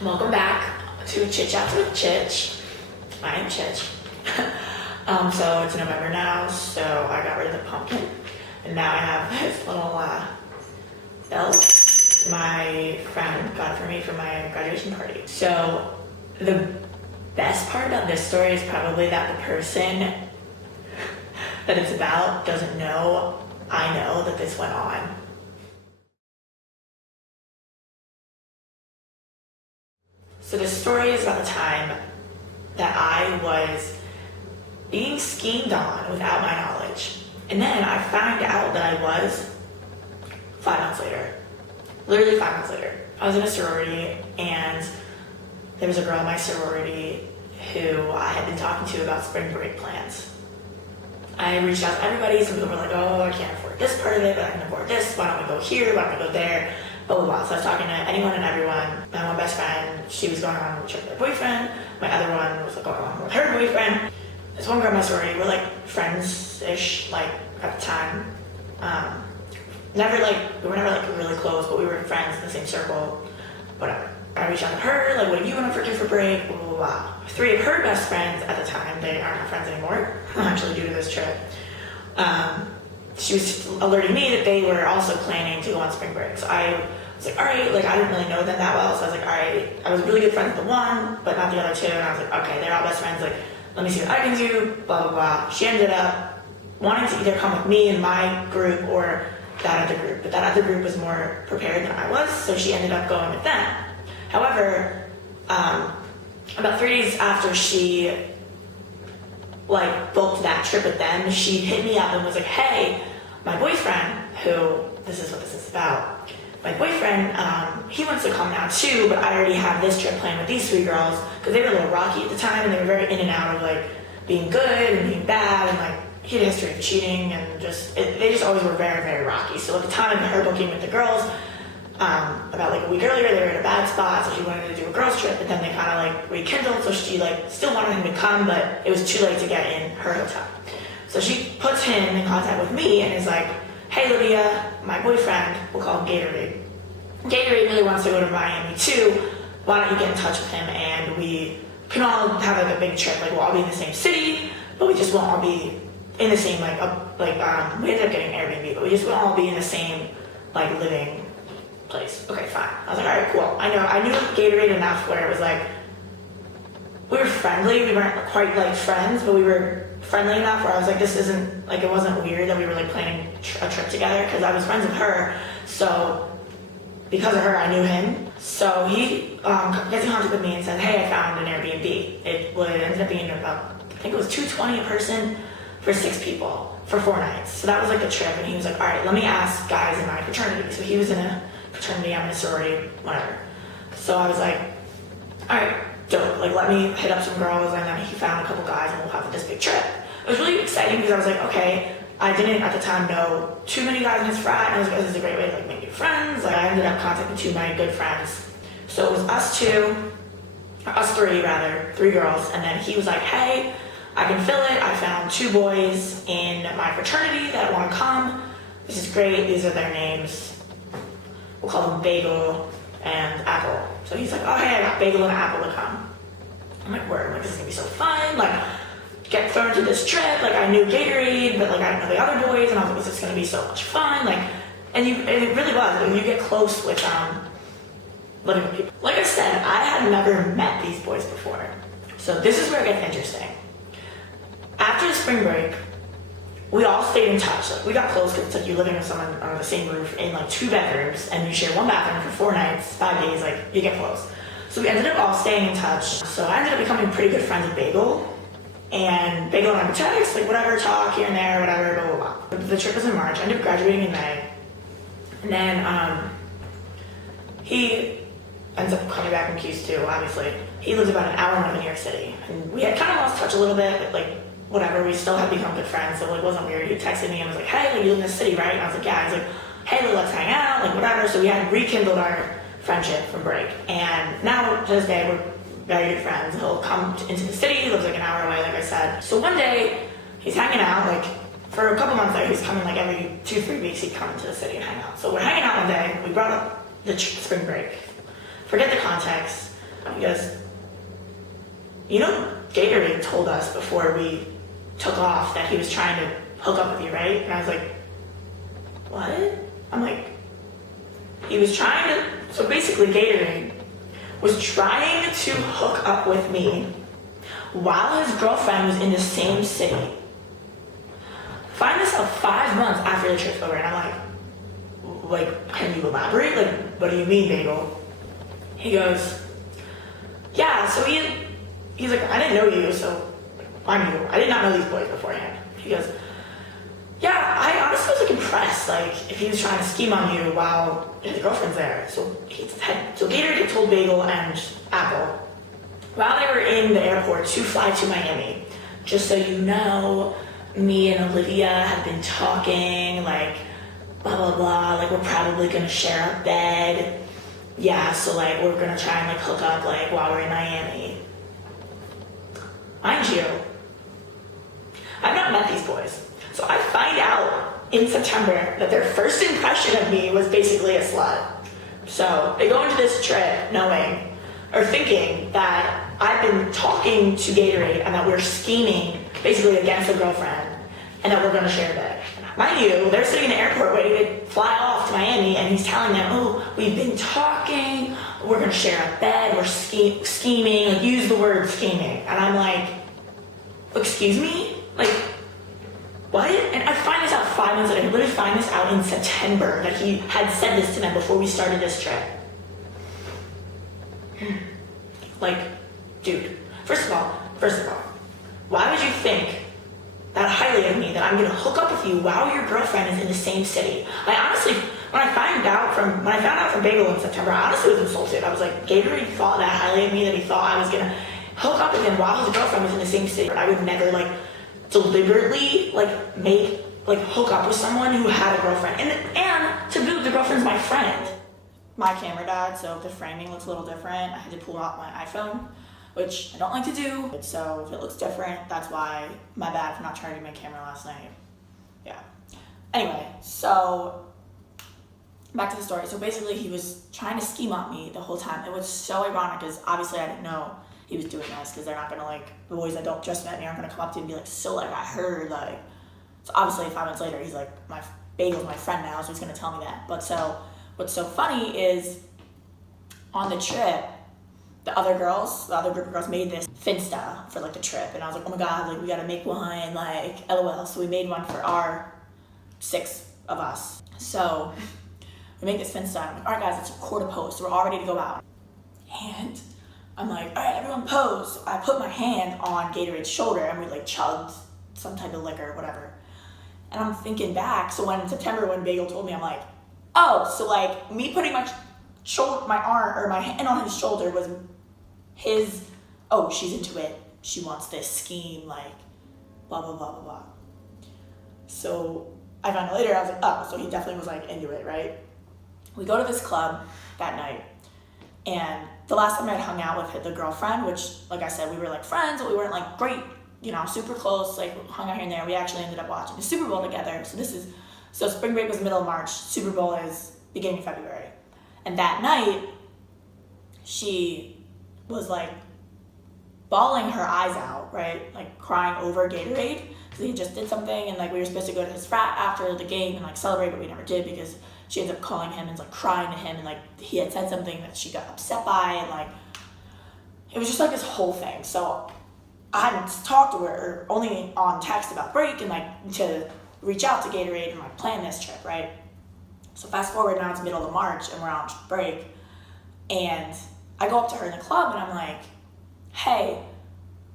Welcome back to Chit Chats with Chich. I am Chich. So it's November now, so I got rid of the pumpkin. And now I have this little belt my friend got for me for my graduation party. So the best part about this story is probably that the person that it's about doesn't know I know that this went on. So the story is about the time that I was being schemed on without my knowledge. And then I found out that I was 5 months later. Literally 5 months later. I was in a sorority and there was a girl in my sorority who I had been talking to about spring break plans. I reached out to everybody. Some people were like, oh, I can't afford this part of it, but I can afford this. Why don't we go here? Why don't we go there? Blah, blah, blah. So I was talking to anyone and everyone. My one best friend, she was going on a trip with her boyfriend. My other one was going on with her boyfriend. This one girl in my sorority, we're like friends-ish, like at the time. We were never like really close, but we were friends in the same circle, whatever. I reached out to her, like, what do you want to do for break, blah, blah, blah. 3 of her best friends at the time, they aren't my friends anymore, actually due to this trip. She was alerting me that they were also planning to go on spring break. So I was like, all right, like I didn't really know them that well. So I was like, all right, I was really good friends with the one, but not the other 2. And I was like, okay, they're all best friends. Like, let me see what I can do, blah, blah, blah. She ended up wanting to either come with me and my group or that other group. But that other group was more prepared than I was. So she ended up going with them. However, about 3 days after she booked that trip with them, she hit me up and was like, hey, my boyfriend, who, this is what this is about, my boyfriend, he wants to come now too, but I already have this trip planned with these 3 girls, because they were a little rocky at the time, and they were very in and out of being good and being bad, and he had a history of cheating, and they just always were very, very rocky. So at the time of her booking with the girls, about a week earlier, they were in a bad spot, so she wanted to do a girls trip, but then they kind of rekindled, so she still wanted him to come, but it was too late to get in her hotel. So she puts him in contact with me and is like, hey Lydia, my boyfriend, we'll call him Gatorade. Gatorade really wants to go to Miami too. Why don't you get in touch with him and we can all have a big trip. We'll all be in the same city, but we just won't all be in the same we ended up getting Airbnb, but we just won't all be in the same living place. Okay, fine. I was like, all right, cool. I knew Gatorade enough where it was we were friendly. We weren't quite friends, but we were friendly enough where I was like, this isn't it wasn't weird that we were planning a trip together, because I was friends with her. So because of her, I knew him. So he gets in contact with me and said, hey, I found an Airbnb. It ended up being about, I think it was $220 a person for 6 people for 4 nights. So that was the trip. And he was like, all right, let me ask guys in my fraternity. So he was in a fraternity, I'm in a sorority, whatever. So I was like, all right, dope. Let me hit up some girls. And then he found a couple guys and we'll have this big trip. It was really exciting because I was like, okay, I didn't at the time know too many guys in his frat, and I was like, this is a great way to make new friends. I ended up contacting 2 of my good friends. So it was us 3 rather, 3 girls, and then he was like, hey, I can fill it. I found 2 boys in my fraternity that want to come. This is great. These are their names. We'll call them Bagel and Apple. So he's like, oh, hey, I got Bagel and Apple to come. I'm like, word. This is going to be so fun. Get thrown into this trip. I knew Gatorade, but I didn't know the other boys, and I was like, this is going to be so much fun. And it really was. When you get close with living with people. Like I said, I had never met these boys before. So this is where it gets interesting. After the spring break, we all stayed in touch. We got close because it's you're living with someone on the same roof in 2 bedrooms, and you share 1 bathroom for 4 nights, 5 days. You get close. So we ended up all staying in touch. So I ended up becoming pretty good friends with Bagel. And Bagel and I would text, whatever, talk here and there, whatever, blah, blah, blah. The trip was in March. I ended up graduating in May. And then he ends up coming back from Q's too, obviously. He lives about an hour north of New York City. And we had kind of lost touch a little bit, but whatever, we still had become good friends, so it wasn't weird. He texted me and was like, hey, you live in this city, right? And I was like, yeah. He's like, hey, let's hang out, whatever. So we had rekindled our friendship from break. And now, to this day, we're very good friends. He'll come into the city. He lives an hour away, like I said. So one day, he's hanging out, for a couple months there, he's coming every 2-3 weeks, he'd come into the city and hang out. So we're hanging out one day. We brought up the spring break. Forget the context. He goes, you know, Gatorade told us before we took off that he was trying to hook up with you, right? And I was like, what? I'm like, he was trying to, so basically Gatorade was trying to hook up with me while his girlfriend was in the same city. Find this out 5 months after the trip's over, and I'm like, can you elaborate? Like, what do you mean, Bagel? He goes, yeah, so he's like, I didn't know you, so I did not know these boys beforehand. He goes, yeah, I honestly was like impressed, like if he was trying to scheme on you while his girlfriend's there. So Gatorade had told Bagel and Apple while they were in the airport to fly to Miami. Just so you know, me and Olivia have been talking, like blah blah blah, like we're probably gonna share a bed. Yeah, so like we're gonna try and like hook up like while we're in Miami. Mind you, I've not met these boys. So I find out in September that their first impression of me was basically a slut. So they go into this trip knowing or thinking that I've been talking to Gatorade and that we're scheming basically against the girlfriend and that we're going to share a bed. Mind you, they're sitting in the airport waiting to fly off to Miami and he's telling them, oh, we've been talking, we're going to share a bed, we're scheming, like use the word scheming. And I'm like, excuse me? Like, what? And I find this out 5 months later. I literally find this out in September that he had said this to them before we started this trip. Like, dude, first of all, why would you think that highly of me that I'm gonna hook up with you while your girlfriend is in the same city? I honestly, when I found out from Bagel in September, I honestly was insulted. I was like, Gatorade thought that highly of me that he thought I was gonna hook up with him while his girlfriend was in the same city. I would never like deliberately hook up with someone who had a girlfriend. And to boot, the girlfriend's my friend. My camera died, so the framing looks a little different. I had to pull out my iPhone, which I don't like to do. So if it looks different, that's why. My bad for not charging my camera last night. Yeah. Anyway, so back to the story. So basically he was trying to scheme on me the whole time. It was so ironic because obviously I didn't know he was doing this because they're not gonna the boys that don't just met me aren't gonna come up to me and be like, so like I heard like, so obviously 5 months later he's like, Bagel's my friend now, so he's gonna tell me that. But so what's so funny is on the trip, the other group of girls made this Finsta for like the trip, and I was like, oh my god, like we gotta make one, like LOL. So we made one for our 6 of us. So we make this Finsta, and I'm like, all right guys, let's record a post. So we're all ready to go out, and I'm like, all right, everyone pose. So I put my hand on Gatorade's shoulder and we like chugged some type of liquor or whatever. And I'm thinking back, so in September when Bagel told me, I'm like, oh, so like me putting my hand on his shoulder was his, oh, she's into it. She wants this scheme, like blah, blah, blah, blah, blah. So I found out later, I was like, oh, so he definitely was like into it, right? We go to this club that night, and the last time I hung out with the girlfriend, which, like I said, we were like friends, but we weren't like great, super close, like hung out here and there. We actually ended up watching the Super Bowl together. So spring break was middle of March, Super Bowl is beginning of February. And that night, she was like bawling her eyes out, right? Like crying over Gatorade, because he just did something, and like we were supposed to go to his frat after the game and like celebrate, but we never did because she ended up calling him and like crying to him, and like he had said something that she got upset by, and like it was just like this whole thing. So I hadn't talked to her only on text about break and like to reach out to Gatorade and like plan this trip, right? So fast forward, now it's middle of March and we're on break, and I go up to her in the club and I'm like, hey,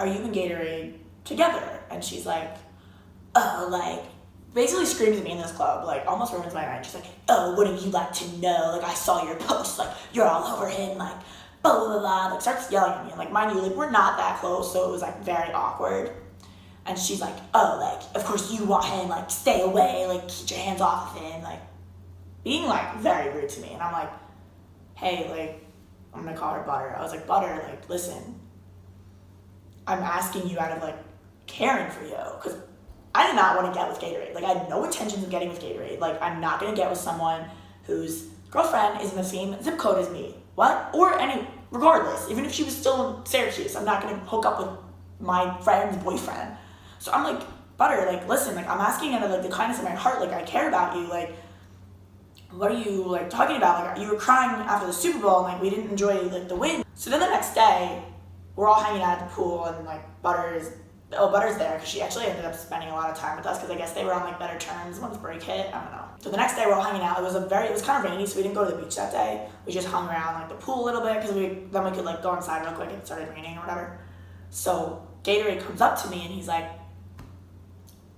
are you and Gatorade together? And she's like, oh, like basically screams at me in this club, like almost ruins my night. She's like, oh, wouldn't you like to know? Like I saw your post, like you're all over him, like blah, blah, blah, blah. Like starts yelling at me. And like mind you, like we're not that close, so it was like very awkward. And she's like, oh, like of course you want him, like stay away, like keep your hands off of him, like being like very rude to me. And I'm like, hey, like I'm gonna call her Butter. I was like, Butter, like listen, I'm asking you out of like caring for you, because I did not want to get with Gatorade. Like I had no intentions of getting with Gatorade. Like I'm not gonna get with someone whose girlfriend is in the same zip code as me. What? Or any regardless, even if she was still in Syracuse, I'm not gonna hook up with my friend's boyfriend. So I'm like, Butter, like, listen, like, I'm asking out of like the kindness of my heart, like, I care about you, like, what are you like talking about? Like, you were crying after the Super Bowl and like we didn't enjoy like the win. So then the next day, we're all hanging out at the pool and like Butter's there because she actually ended up spending a lot of time with us because I guess they were on like better terms once break hit. I don't know. So the next day we're all hanging out. It was kind of rainy, so we didn't go to the beach that day. We just hung around like the pool a little bit because then we could like go inside real quick and it started raining or whatever. So Gatorade comes up to me and he's like,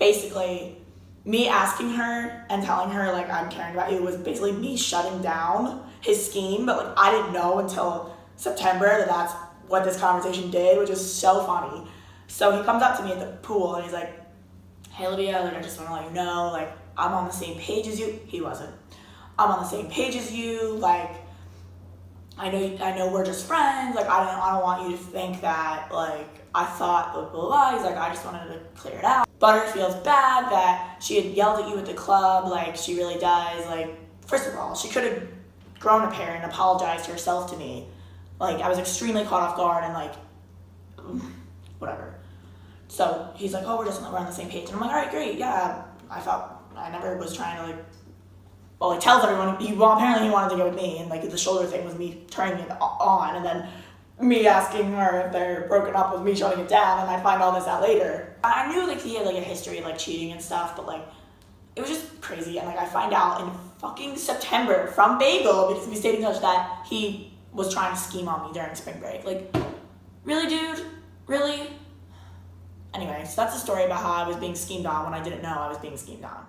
basically, me asking her and telling her like I'm caring about you was basically me shutting down his scheme, but like I didn't know until September that that's what this conversation did, which is so funny. So he comes up to me at the pool and he's like, hey Olivia, like I just want to let you know, like I'm on the same page as you. He wasn't. I'm on the same page as you. Like I know we're just friends. Like I don't want you to think that like I thought blah blah blah. He's like, I just wanted to clear it out. Butter feels bad that she had yelled at you at the club. Like she really does. Like first of all, she could have grown a pair and apologized herself to me. Like I was extremely caught off guard and like whatever. So he's like, oh, we're on the same page. And I'm like, all right, great, yeah. I never was trying to like, well, he tells everyone, apparently he wanted to go with me, and like the shoulder thing was me turning it on, and then me asking her if they're broken up with me shutting it down, and I find all this out later. I knew like he had like a history of like cheating and stuff, but like, it was just crazy, and like I find out in fucking September from Bagel, because we stayed in touch, that he was trying to scheme on me during spring break. Like, really, dude? Really? Anyway, so that's the story about how I was being schemed on when I didn't know I was being schemed on.